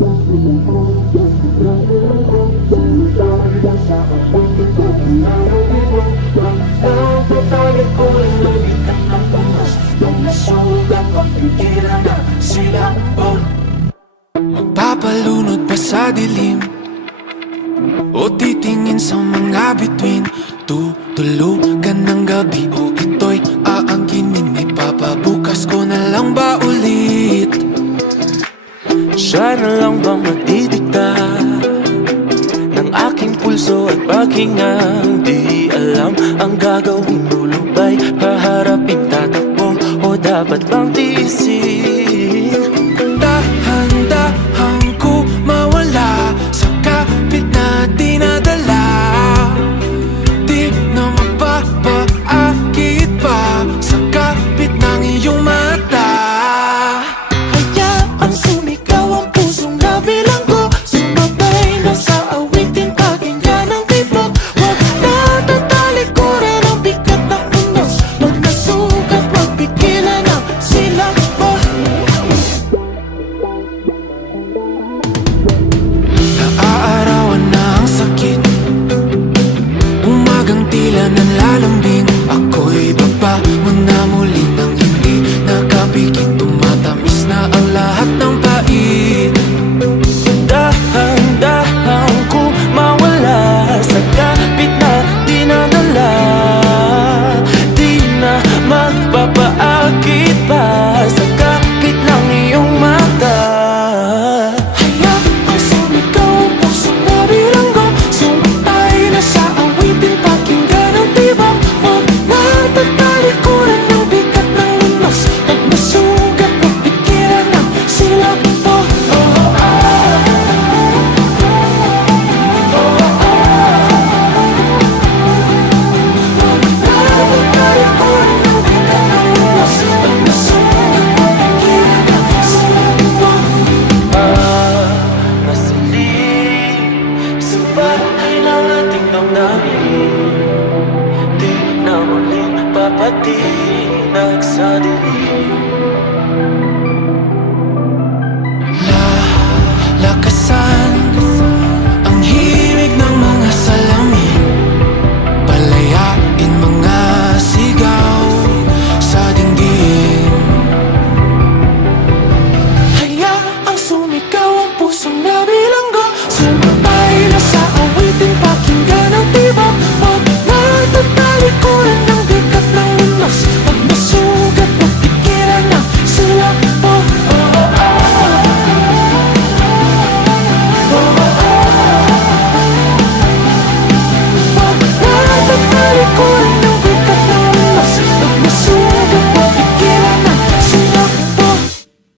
Magpapalunod pa sa dilim o titingin sa mga bituin? Tutulugan ng gabi o ito'y aangkinin? Ipapabukas ko na lang ba ulit? Siya na lang bang magdidikta ng aking pulso at paghingang? Di alam ang gagawing lulubay, haharapin, tatakbo o dapat bang tiisin? Dahan-dahan ko mawala sa kapit na dinadala. Di na magpapaakit pa sa kapit ng iyong mata. Hayaang sumigaw ang pusong nabilang ko, sumabay na sa awitin, pakinggan ang tibok. Huwag na tatalikuran ang bigat ng unos, huwag na sugat, huwag pigilan ang silakbo. Naaarawan na ang sakit, umagang tila nanlalambing. Ako'y babangon na muli nang hindi nakapikit. Tumatamis na ang lahat ng pait. Dahan-dahan ko mawala sa kapit na dinadala. Di na magpapaakit pa sa kapit ng iyong mata. Hayaang sumigaw ang pusong nabilanggo, sumabay na sa awitin, pakinggan ang tibok. Huwag na tatalikuran ng bigat ng unos, huwag masugat, huwag pigilan ang silakbo. Nasiling sa bahay ng ating damdamin, di na muling papatinag sa dilim.